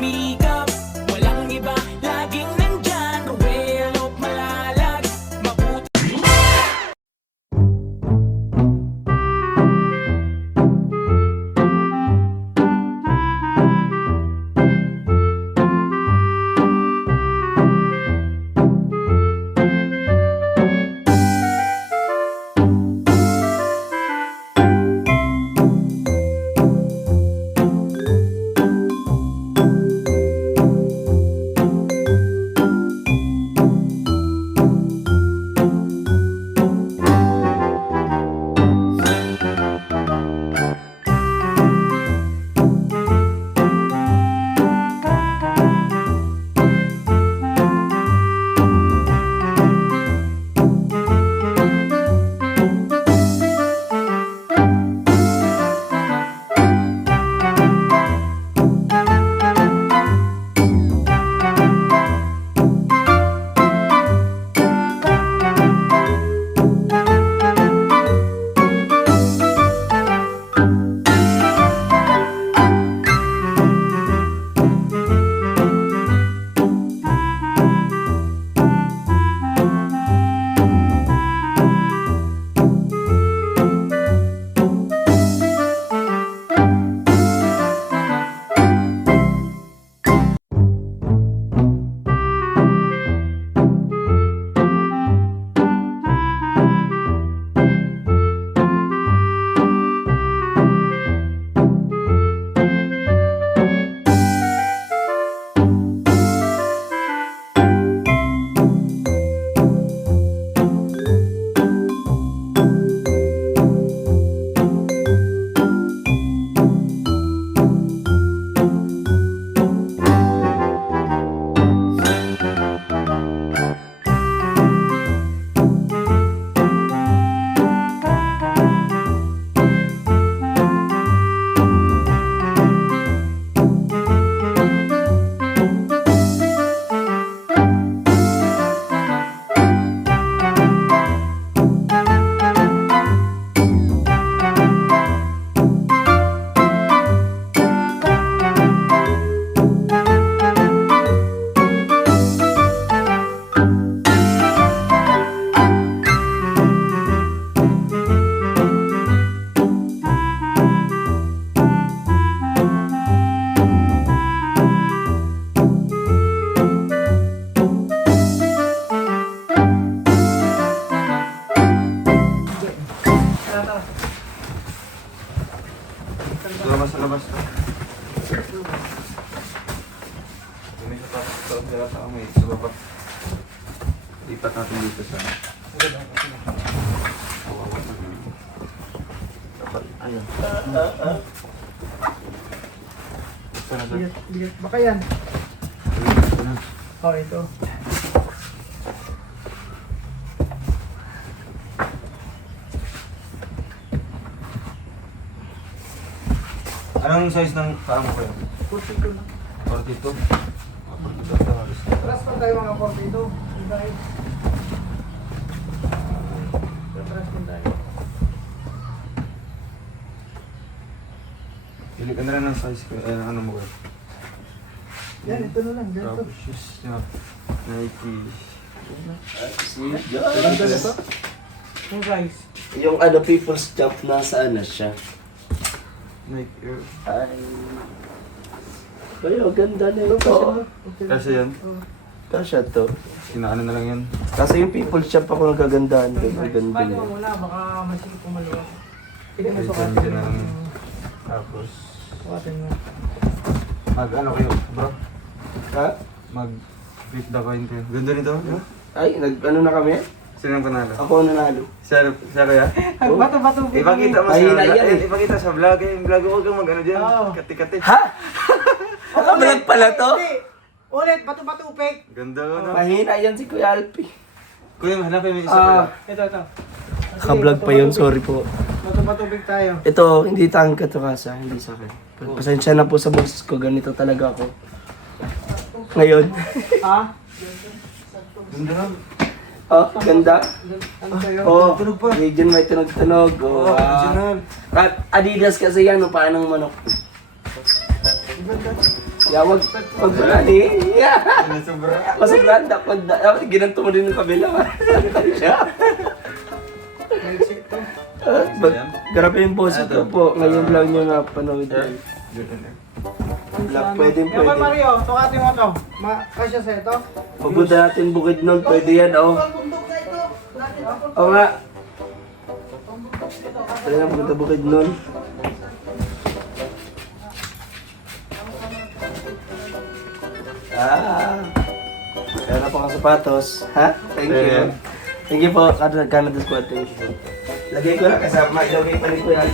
sumikap. Walang iba, laging nandyan. Ruel Malalag, mabuti. Labas, labas. May sapatos sa loob yata kami sa baba. Lipat natin dito sa... Ayun. Ito na, sir. Bigat. Baka yan. Ito na. Oh, ito. Anong size ng paa mo kayo? 42 na. 42? 42 ito, halos. Atras pa tayo mga 42. Dahil. Atras pa tayo. Pili ka na lang ng size ko. Ano mo kayo? Yan, ito na lang. Ganito. Rubber shoes. Yeah. Nike. Ganda na to. Yung size. Yung ano, People's Champ, nasaan na siya? Nike Air. Ay. Kayo, ganda na ito. Kasi yan. Kasya to. Sinaano na lang yan. Kasi yung People's Champ ako ng kagandahan. Ganda Paano niya. mo muna? Baka masig pumaluwa. Hindi mo Ay, sukatin dyan na lang. yung... Tapos, Sukatin mo. mag ano kayo, bro? Ha? Mag flip the coin kayo. Ganda nito, di ba? Ay, ano na kami? Sino ang panalo? Ako ang nanalo. Siya kaya? Ang bato-bato. Ipakita mo sa Mahina vlog. yan eh. Ipakita sa vlog. Yung vlog huwag kang mag ano dyan. Oo. Kati-kati. Ha? Nakablog pala to? Hindi. Ulit, bato-bato upik. Ganda no? Mahina yan si Kuya Alpi. Kuya, hanapin mo yung isa pala. Ito. Nakablog pa yun, sorry po. Bato-bato upik tayo. Ito, hindi tangka to kasa, hindi sa akin. Pasensya na po sa boss ko, ganito talaga ako. Ngayon. Ha? Ganda no? Oh, ganda. Ano sa'yo? Oh, tunog pa. medyo may tunog-tunog. Oo, Oh, original. At Adidas kasi yan, no, paanong manok. Yeah, wag brani. Yeah. Sobra. Masubran dapat dapat ginanto mo din yung kabila. Siya. Maiksi to. Grabe yung boss ko po. Ngayon lang nyo napanood yun. Black, pwede. Yan ba Mario, tukatin mo to. Kasya sa ito? Papunta natin bukid nun, pwede yan, oh. Oo nga. Pwede na papunta bukid nun. Kaya na po ang sapatos. Ha? Thank you. Thank you po, Canada Squad. Thank you. Lagay ko na kasama, ilagay pa rin ko yan.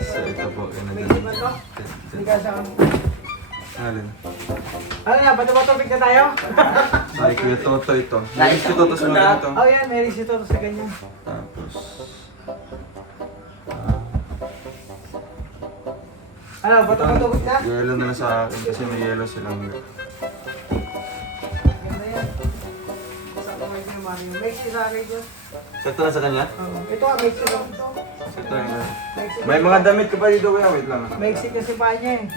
So ito po, yun na Maiksi ba to? Hindi ka sa Alin? Ano na, bato-batubig na tayo? May Kuya Toto ito. Nakita Si Toto ko sa na. mga ito. Oh yan, may risito sa ganyan. Tapos... Ano, bato-batubig na? Yelo na lang sa akin kasi may yelo silang... Ganda yan. Sa kamay ko yung Mario. Maiksi sa akin ko. Sakto na sa kanya? Ito nga, maiksi lang. Sakto na yan. Maiksi. May mga damit ka pa dito kuya, wait lang. Maiksi kasi pa niya eh.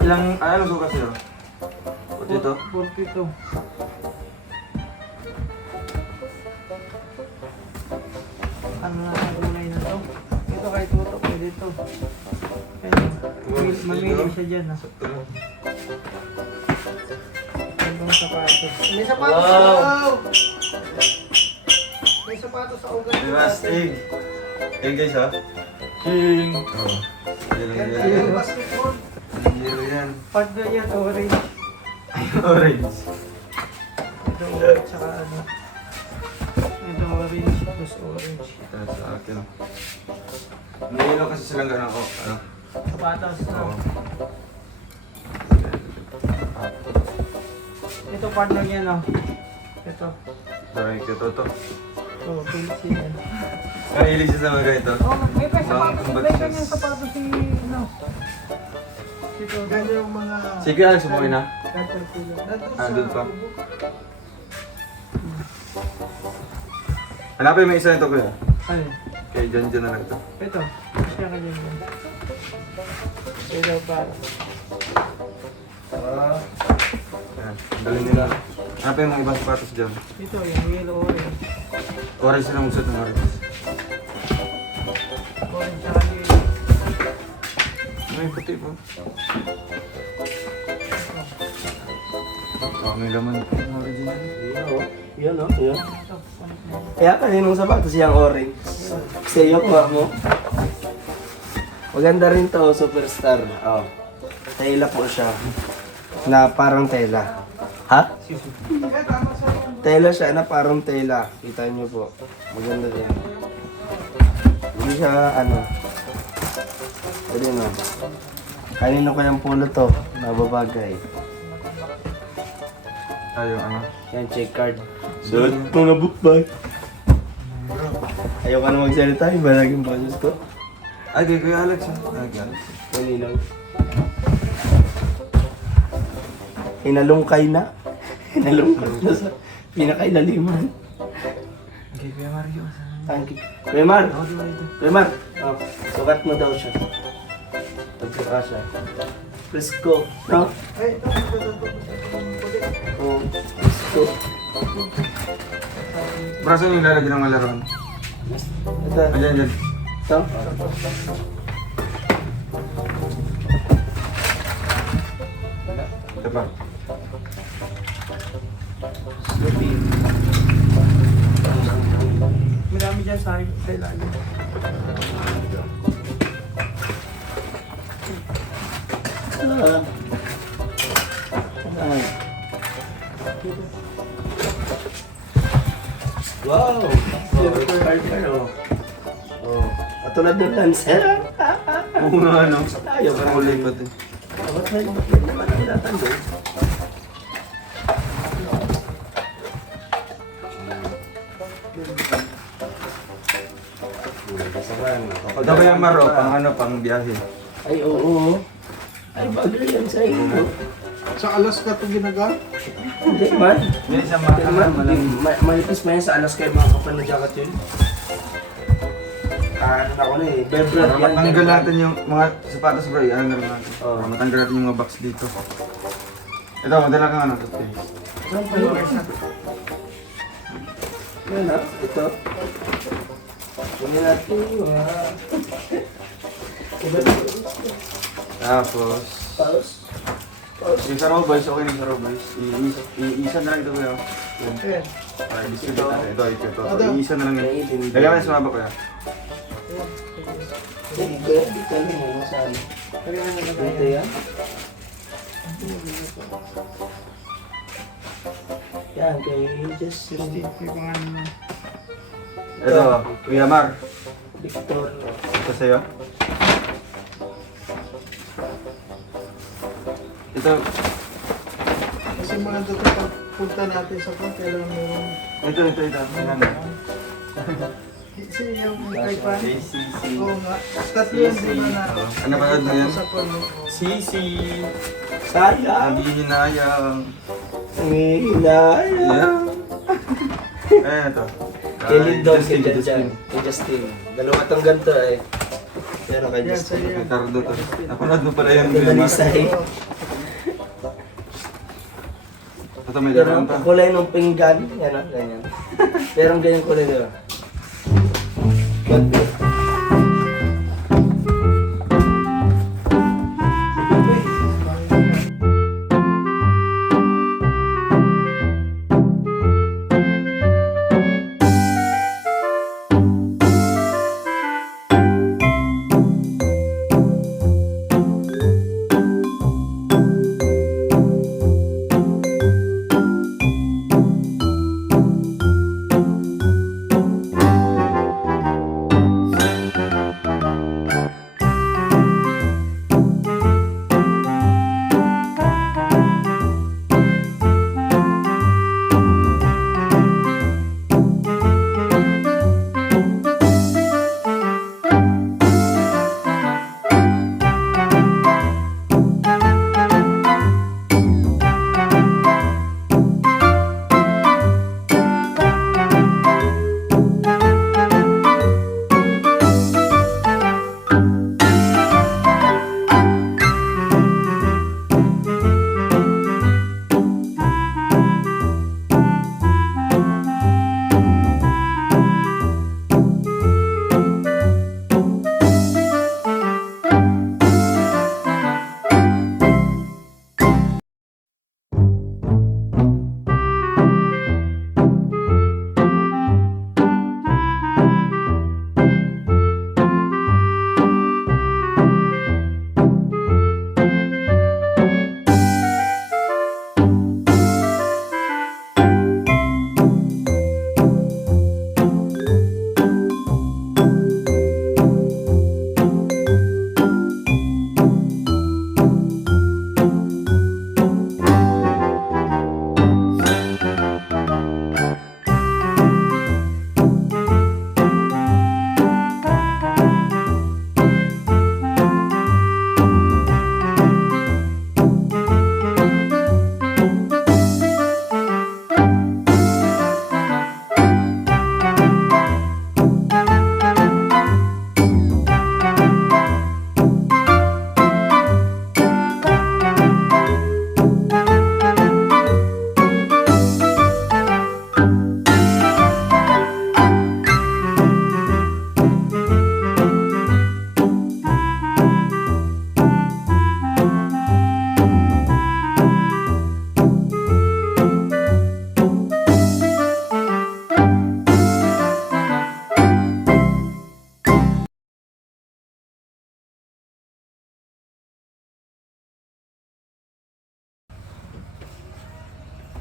Ilang, anong sukat sa'yo? Puti ito? 42. Ano na ang kulay na to? Ito kay Toto, pwede ito. Mamili siya dyan ha. Sakto lang. Ibang sapatos. May sapatos Wow! sa May sapatos sa ugat. Diba, Stig? Yan guys ha? King! Oo. Yelo Ganda yan. yung basketball. Yelo yan. Partner yan, orange. Orange. Ito orange, saka ano. Ito orange, plus orange. Kaya sa akin. May yelo kasi silang gano'n ako. Ano? Sapatos na. Oo. Ito partner yan oh. Ito. Sorry, kaya Toto. Oh, Philips yan. Mahilig siya sa mga ganito. Oh, may pa sapatos. Mga May kanyang sapatos si, no. Ito, ganda yung mga... Sige, Alex, umuwi na. Caterpillar. Doon pa. Hanapin mo isa nito kuya. Ano? Kaya dyan na lang ito. Ito. Siya ka dyan. Ito pa. Ayan, dalhin nila. Hanapin mo ibang sapatos dyan. Ito, yung yellow orange. Orange na musot ng orange. Orange saka yellow. May puti po. Oh, may laman. Original. Yan, oh. Yan. Ito. Kaya kaninong sapatos yung orange. Kasi yung kuha mo. Maganda rin to, superstar. Oh. Tela po siya. Na parang tela. Ha? Tela siya na parang tela. Kita niyo po. Maganda din. Hindi siya ano. Dali na. Kanino ko yung pulo to? Nababagay. Ayaw, ano? Yan, check card. Suot mga bukbay. Ayaw ka na magsalita, iba naging boses ko. Ay, kay Kuya Alex. Ay, kay Alex. Kaninaw. Hinalungkay na. Hinalungkay na sa pinakailaliman. Kay Kuya Mario. Thank you. Remar! Remar! Oh, sukat mo daw siya. Pagkaka siya. Presko. No? Ay, ito. Oh, presko. Braso yung lalagyan ng malaroan. Ito. Ayan, dyan. Ito. Ito pa. Snoopy. Marami dyan sa ilalim. Ah. Ah. Wow! Silver card ka, no? Oh. Katulad ng Lancer. Oo nga, ano? Tayo, parang Kulay pati. Ba't may naman ang tinatandong? Ito ba yung maro? Pang ano? Pang biyahe. Ay, oo. Ay, bagay yan sa inyo. Sa Alaska ito ginagamit? Hindi man. May isang Hindi man. Manipis man yan sa alas kayo mga kapal na jacket yun. Ano na ko na eh. Bebrad Para yan. matanggal bebrad. natin yung mga sapatos bro, ano na lang natin. Oo. Para matanggal natin yung mga box dito. Ito, madala kang ano, toothpaste. Saan pa yun? Yan ha, ito. Kunin natin yung Tapos, Paus. yung sa raw boys, okay na yung sa raw boys. Iisa na lang ito kuya. Yun. Ayan. Para distribute natin. Ito. Ito. Iisa na lang yun. Naiintindihan. Lagyan mo na sa mapa kuya. Hindi, dito lang mo saan. Kaya na Dito nagaya. yan. Yan, kay Justin. Steve, yung pangalan mo. Ito, Kuya Mar. Victor. Ito sa'yo. Ito, Kasi mga dito pagpunta natin sa kung kailan mo. ito. Ilan? Si yung kay Pan. JCC. Oo nga. Tatlo yan di ba na. Ano ba yun na yan? Sa Pan. Sisi. Sayang. Sabi hinayang. Hinayang. Ayan ito. Kay Lindon, kay Justin. Jan. Kay Justin. Dalawa tong ganito eh. Pero kay Yan, Justin. sa'yo. Kay Cardo to. Napanood mo pala yan. Ang ganda ni Sai. Ito may Pero daraan ang pa. kulay ng pinggan, yan o, ganyan. Pero ang ganyan kulay nila. Ganda.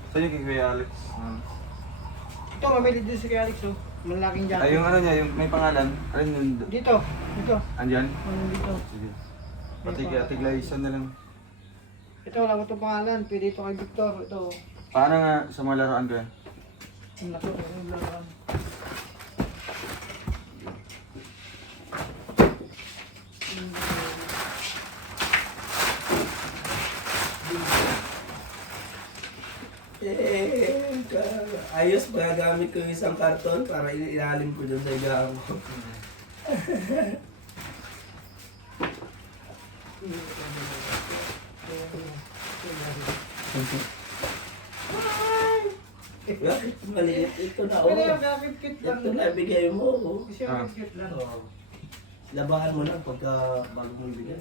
Sa'yo kay Kuya Alex. Ito, mabili dito si Alex, oh. Malaking jacket. Ay, yung ano niya, yung may pangalan. Alin yun? Dito. Andyan? Dito. Sige. Patigla-isa na lang. Ito, wala mo itong pangalan. Pwede ito kay Victor. Ito. Paano nga sa mga laruan ko yan? Ang laki. Ang laruan. Ayos, gagamit ko yung isang karton para ilalim ko dun sa higaan ko. Maliit. Ito na, Pwede oh. yung kakit-kit lang. Ito na, bigay mo. Oh. Kasi yung kakit lang. Labahan mo lang pagka bago mo ibigay.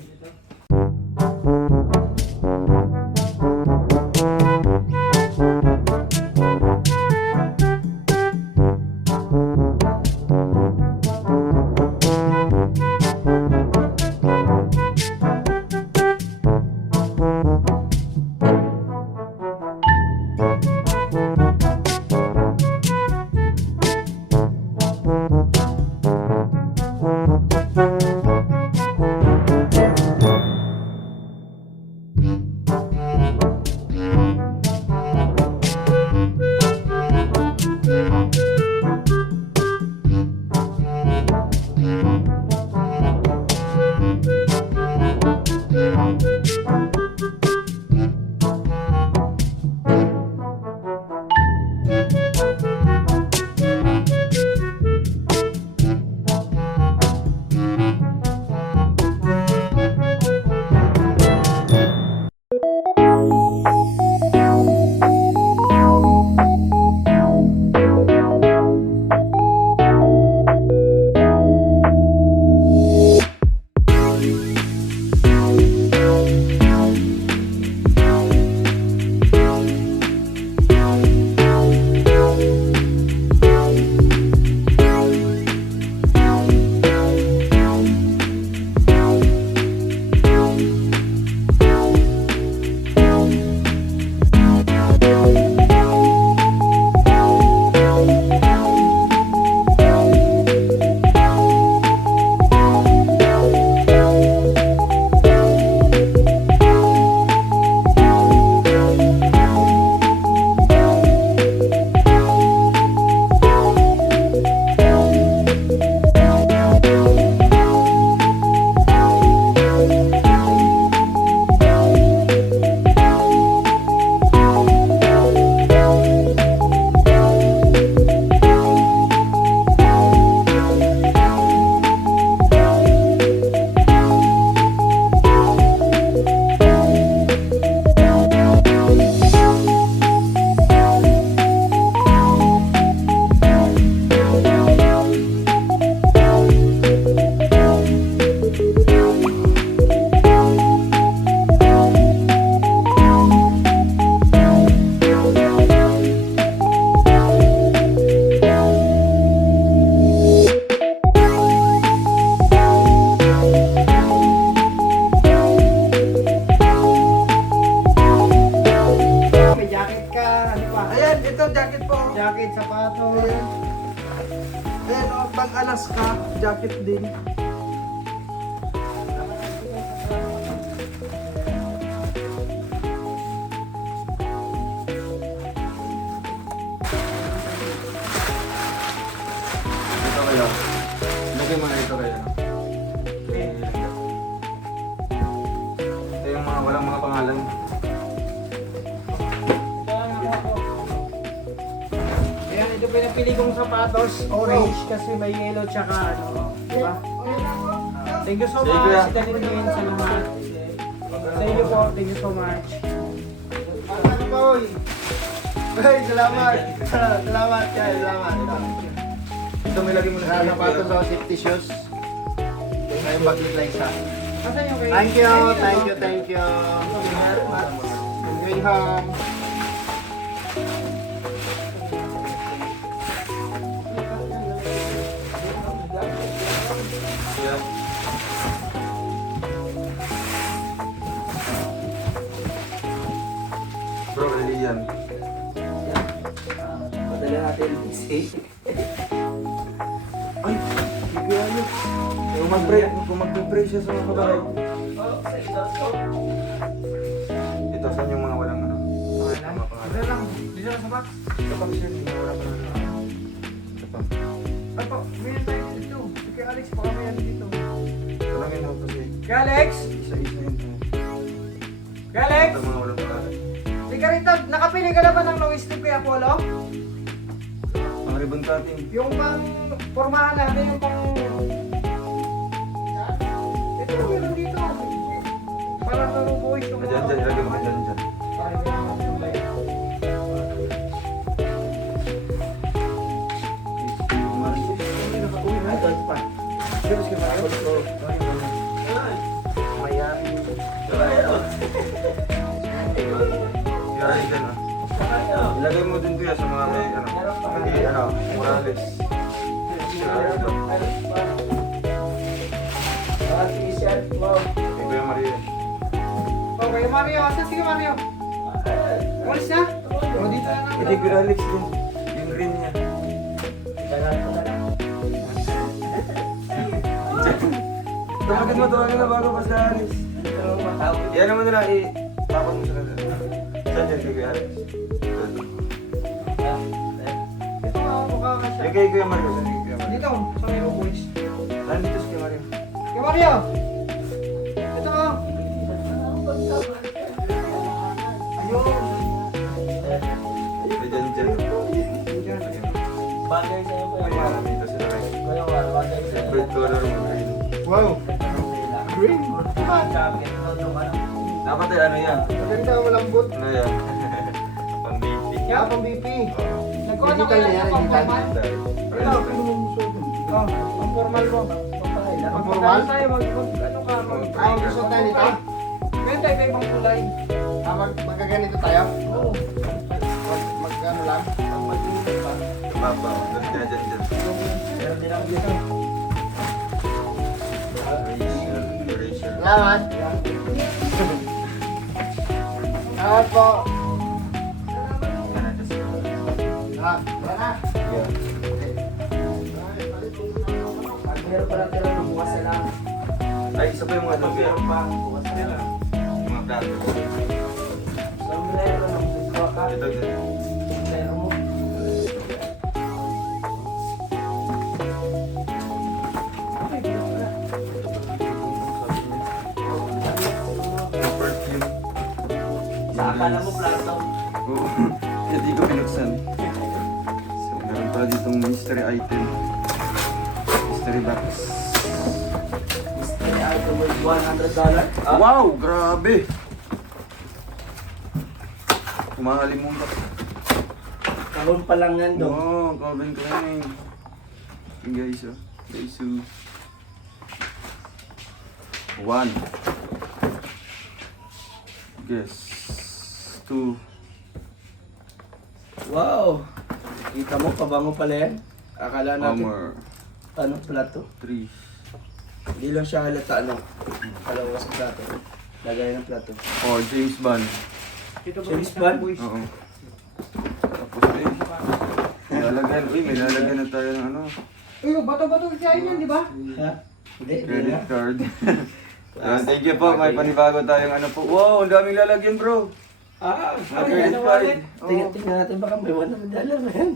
Jacket, sapatos. Ayan o, pag Alaska, jacket din. Ito kayo. Lagay mo na ito kayo. Ito yung mga walang mga pangalan. Ayan, ito pinapili kong sapatos. Orange kasi may yellow tsaka ano. Diba? Thank you so Sige, much. kuya. Dali din sa lahat. Sa inyo po, thank you so much. Ay, salamat. Salamat, Kyle. Salamat. Ito may lagay mo na Sa sapatos o safety shoes. Ngayong baglit lang isa. Asan yung kayo? Thank you, thank you, thank you. Going home. Yeah. Bro, ready yan. Padala natin. Ay, bigyan nyo. Kung mag-pray siya sa mga kabahay. Ito, saan yung mga walang ano? Mga pangalan. Dito lang. Dito lang sa box. Ito pa siya, yung mga walang pangalan. Ito pa. Ay po, mayroon tayo dito. Kay Alex, baka mayroon dito. Talangin mo kasi Kay Alex! isa-isa yun. Kay Alex! Ito mga walang pangalan. Di ka rito, nakapili ka na ba ng long sleeve kay Apollo? Mga ribbon cutting. Yung pang formahan natin, yung pang meron dito. Para sa boys. Diyan, ilagay mo dyan. Ilagay mo din kuya sa mga may Morales. Kuya Maria. Okay, Mario. Asa sige, Mario? Walis na? O, dito na Hindi, Kuya Alex din. Yung green niya. Tawagan mo bago pa sa Alex. Yan naman nila, tapon mo sa kanila. Saan dyan kay Kuya Alex? Ito nga, mukha ka siya. Yung kay Kuya Mario, saan kay Kuya Mario? Dito, sa Miro Boys. Nandito si Kuya Mario. Kay Mario! Ito nga. Ayun. Dyan. Bagay sa'yo po. Ayan, dito sila kayo. Kaya nga, bagay sa'yo. Favorite color mo green. Wow! Green? Dapat ay ano yan? Maganda, malambot. Ano yan? Pang-BP. Kaya pang BP. Nagkuha na Digital kaya na yan, ng pang digital. formal? Ang formal mo. Ang formal? Tayo, ano ka? Gusto tayo nito? Meron tayo ibang kulay. Magkaganito tayo? Oo. Magkano lang? Papa, dyan. Meron din ako dito. Eraser. Salamat. Salamat po. Tara. Yeah. Meron pa lang tira ng bukas na lang. Ay, isa pa yung mga tabi. Bukas nila. Mga plato. Sombrero ng buka ka. Ito. Sombrero mo. Mga perfume. Akala mo plato. Oo. Hindi ko pinuksan. So, meron pala ditong mystery item. Mystery box. Mystery item worth $100. Wow! Grabe! Kumalimutan. Kahon pa lang yan doon. Oo, Calvin Klein. Yung guys, oh. Guys, oh. 1. Guess. 2. Wow! Kita mo, pabango pala yan. Akala natin, Homer. ano, plato. 3. Hindi lang siya halata, ano. Kalawa sa plato. Lagay ng plato. 4. James Bond. James Bond? Oo. Tapos may lalagyan na tayo ng ano. Uy, bato-bato kayo yan, di ba? Ha? Hindi, Credit card. Ayan, thank you po. May panibago tayong ano po. Wow, ang daming lalagyan bro. Ah, Credit card. Oo. Tingnan natin baka may $100 na yan.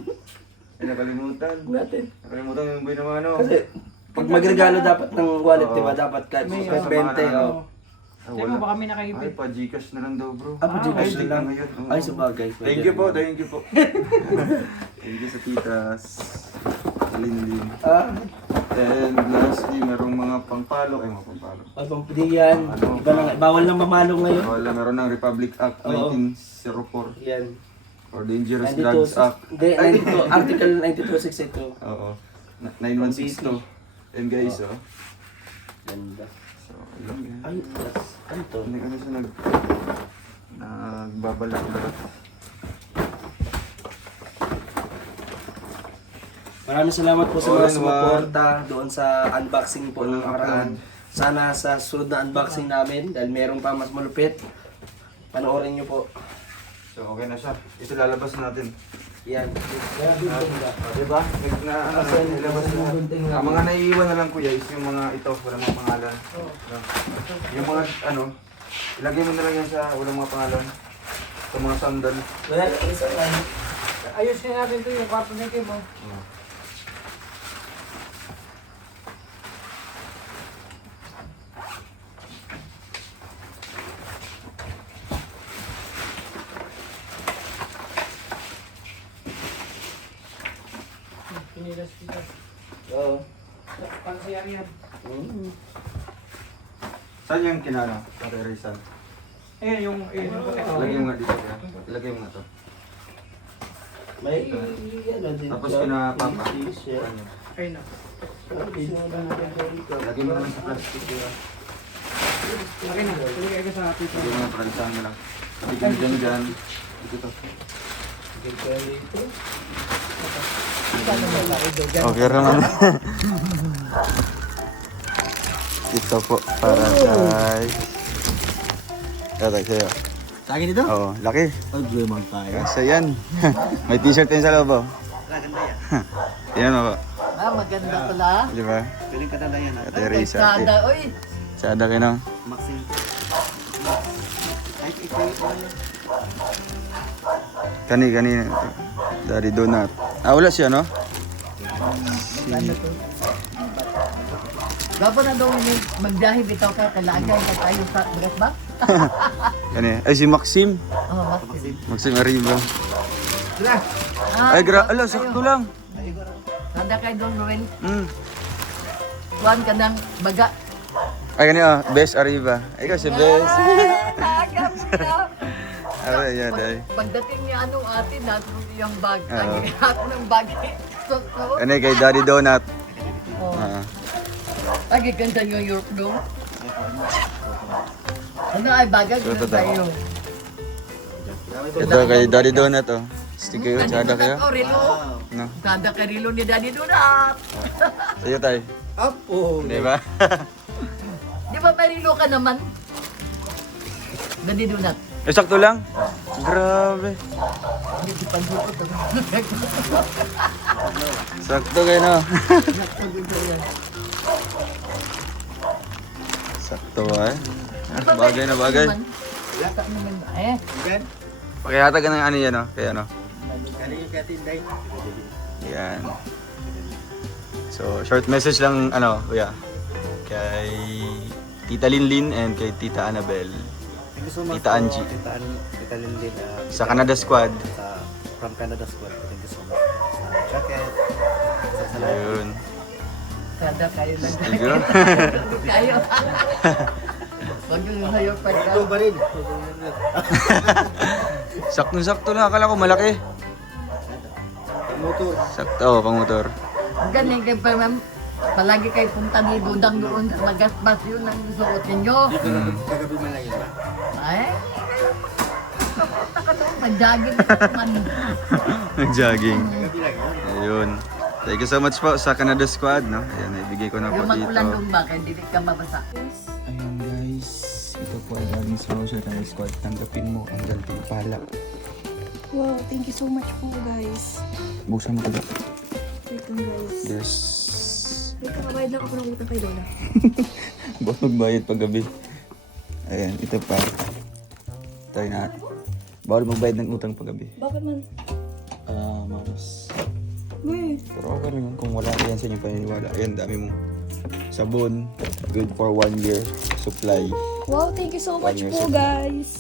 Ay, nakalimutan. Natin. Nakalimutan yung buhay ng ano. Kasi, pag magregalo dapat ng wallet, Oo. di ba? Dapat kahit May kahit kasama 20. na, ano. Oh. Ah, Teka, baka may nakaipit. Ay, pa-Gcash na lang daw bro. Ah, pa-Gcash Ay, na lang. ngayon. Oo. Ay, sabagay. Thank you po. Thank you sa titas. Alin-lin. Ah, And lastly, merong mga pangpalo. Ay, mga pangpalo. ay, pampili yan. Ano? Iba na, bawal nang mamalo ngayon. Wala, meron ng Republic Act Oo. 1904 Yan. or Dangerous 92, Drugs Act. Hindi, 92, Article 9262. Oo. 9162. And guys, oh. Ganda. So, ilang yan. Ay, plus. Ano to? Hindi kami siya nagbabalak-balak. Maraming salamat po sa All mga in sumuporta doon sa unboxing po ng Walang nakaraan. Sana sa sunod na unboxing namin, dahil meron pa mas malupit, panoorin nyo po. So, okay na siya. Ito lalabas natin. Yan. Diba? Nilabas na. Ang mga naiiwan na lang kuya is yung mga ito, walang mga pangalan. Yung mga ano, ilagay mo na lang yan sa walang mga pangalan. Sa mga sandal. Wala, isa lang. Ayusin natin ito yung kwarto ni Kim. Oh. Pinilas kita. Oo. Pansayang yan. Mm. Saan yung kinano? Pare-resan. Ayan yung protector. Ilagay mo nga dito kaya. Ilagay mo nga to. May ano din. Tapos pinapapa. Siya. Ayun na. Ilagay mo na lang sa plastic kaya. Okay na. Tuloy ka sa pizza. Ilagay mo na, pakalisahan mo lang. Bigyan dyan. Dito to. Okay naman. Ito po para kay... Ito sa'yo. Sa akin ito? Oo, laki. Ay, gue mang tayo. Kasi yan. May t-shirt din sa loob oh. Yan mo po. Ah, maganda pala. Di ba? Piling ka na yan. Ate Risa. Sada, oy. Sada kayo no? Maxim. Ay, ito yung Kani. Dari donut. Ah, wala siya no? Dapat na daw magbiyahe bitaw ka, kalagay ka tayo sa Bret ba? Kani. Ay, si Maxim. Oh, Maxim. Maxim Arriba. Ah, Ay, ala, sakto lang. Sada kay Don Ruel. Mm. Kuhan ka ng baga. Ay, kani oh. Best Arriba. Ay, kasi best. Tagap ka. Ay, yan, ay. Pagdating ni ano ate, natin yung bag. Oo. Ay, ako ng bag. So, Kani kay Daddy Donut. oh. Ah. Ay, ganda New York doon. Ano ay bagay So, ko ito tayo. Ito kay Daddy Donut oh. Stick kayo, sada kayo. Oh, Rilo. No. Sada ka Rilo ni Daddy Donut. Sa'yo tayo. Apo. Di ba? Di ba may Rilo ka naman? Daddy Donut. Eh, sakto lang. Grabe. Hindi si Pagbuko to. Sakto kayo no. Sakto eh. Bagay na bagay. Lata naman. Eh, Pakihata ka ng ano yan no. Kaya no. Kani yung katinday. Yan. So, short message lang ano, kuya. Kay Tita Linlin and kay Tita Annabel. Thank you so much. Tita Angie. Tita Linlin. Sa Canada Squad. From Canada Squad. Thank you so much. Sa jacket. Sa salamat. Ayun. sada kayo lang. Sige. Kayo. Huwag yung hayo pa Ito ba rin? Sakto-sakto lang. Akala ko malaki. Motor. Sakto, oh, pang motor. Galing kayo pa ma'am. Palagi kayo punta ni Dudang doon sa magasbas yun ang suot ninyo. Kagabi man lang yun ba? Ay, kapunta ka doon. Mag-jogging ka naman. Nag-jogging. Kagabi lang yun. Ayun. Thank you so much po sa Canada Squad, no? Ayan, ibigay ko na po Yung dito. magulan doon ba? Kaya hindi ka mabasa. Ayun guys, ito po ay galing sa Canada Squad. Tanggapin mo ang gantimpala. Wow, thank you so much po guys. Buksan mo ka. Wait lang guys. There's... Wait lang, kabayad lang ako ng utang kay Lola. Baka magbayad pag gabi. Ayan, ito pa. Tayo na. Bawal magbayad ng utang pag gabi. Bakit man? Mas... Uy, Pero okay lang yun kung wala yan sa inyong paniniwala. Ayan, dami mong sabon. Good for 1 year supply. wow, thank you so much One year po supply. guys.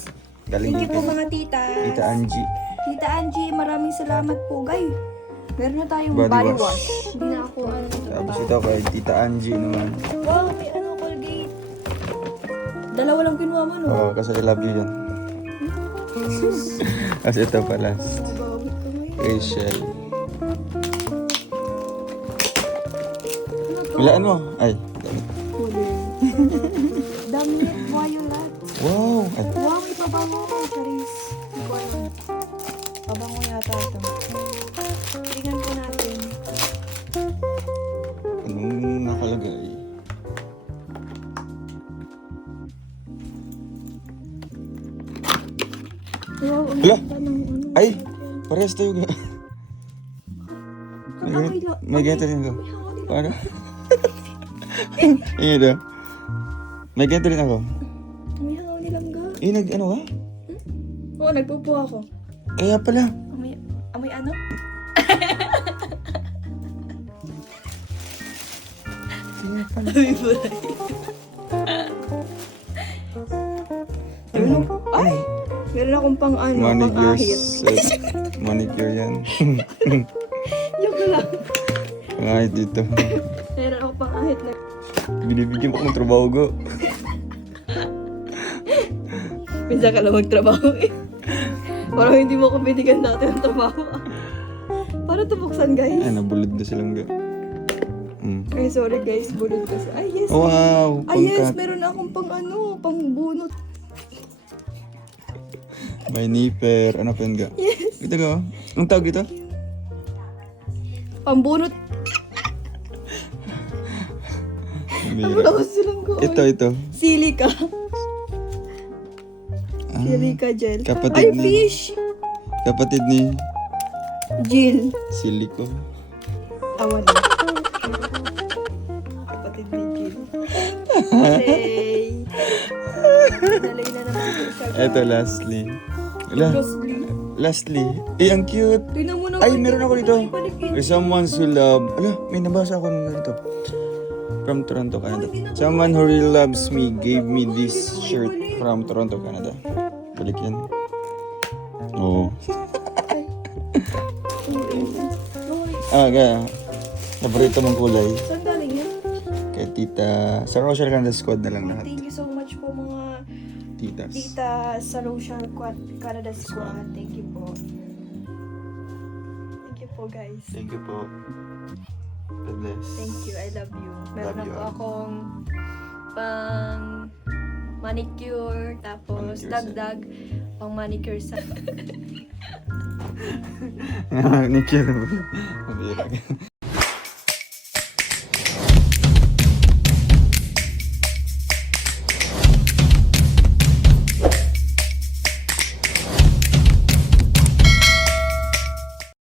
Galing Thank you din po kay mga tita. Tita Angie. Tita Angie, maraming salamat po guys. Meron na tayong Body body, wash. wash. Hindi na ako ano. Tapos ito kay Tita Angie naman. Wow, may ano, Colgate. Dalawa lang kinuha mo no? Oo, kasi I love you yun. Kasi ito pala. Mabawit ko ngayon. Rachel. Wilaan mo. Ay. Huli. Dami yan, violet. Wow. Ay. Wow, may pabango ko, Charis. Hindi ko alam. Pabango yata ito. Tingnan po natin. Anong nakalagay? Wow, ang Hala! ganda ng ano. Ay! Parehas tayo ga. May ganito rin ako. Paano? Iya daw. May ganito rin ako. May hangaw nilang ga. Nag ano ka? Oo, nagpupo ako. Kaya pala. Amoy ano? Ay! Meron akong pang ano, pang Manicure ahit. set. Manicure yan. Yung lang. Pangahit dito. Meron akong pang ahit na. Binibigyan mo akong trabaho go. Minsan ka lang magtrabaho eh. Parang hindi mo ako binigyan natin ng trabaho ah. Paano ito buksan guys? Ay, nabulod na silang Ay, sorry guys, bulod kasi. Ay, yes. Wow! Ay, yes, meron na akong pang bunot. May nipper. Ano pa yun ga? Yes. Ito ga? Anong tawag ito? Pambunot. Ano na gusto lang ko? Ito. Silica. Silica gel. Kapatid Ay, ni- fish. Kapatid ni Jill. Silico. Awan na. Kapatid ni Jill. Hey. Nalay na naman ko siya. Ito, lastly. Rosely. Lastly. Ang cute. Tingnan mo naman. Ay, meron ako dito. Balikin. Someone who love... may nabasa ako ng ganito. From Toronto, Canada. Someone who really loves me gave me this shirt from Toronto, Canada. Balik yan. Oo. Kaya. Paborito mong kulay. Saan galing yan? Kay tita... Sa Rochelle Canada Squad na lang lahat. Thank you so much po mga Titas. tita sa Rochelle Canada Squad. Thank you po. Thank you po guys. Thank you po. God bless. Thank you. I love you. Meron Love you. ako akong pang manicure, tapos Manicure set. dagdag pang manicure sa Ni cute. Mabira ka.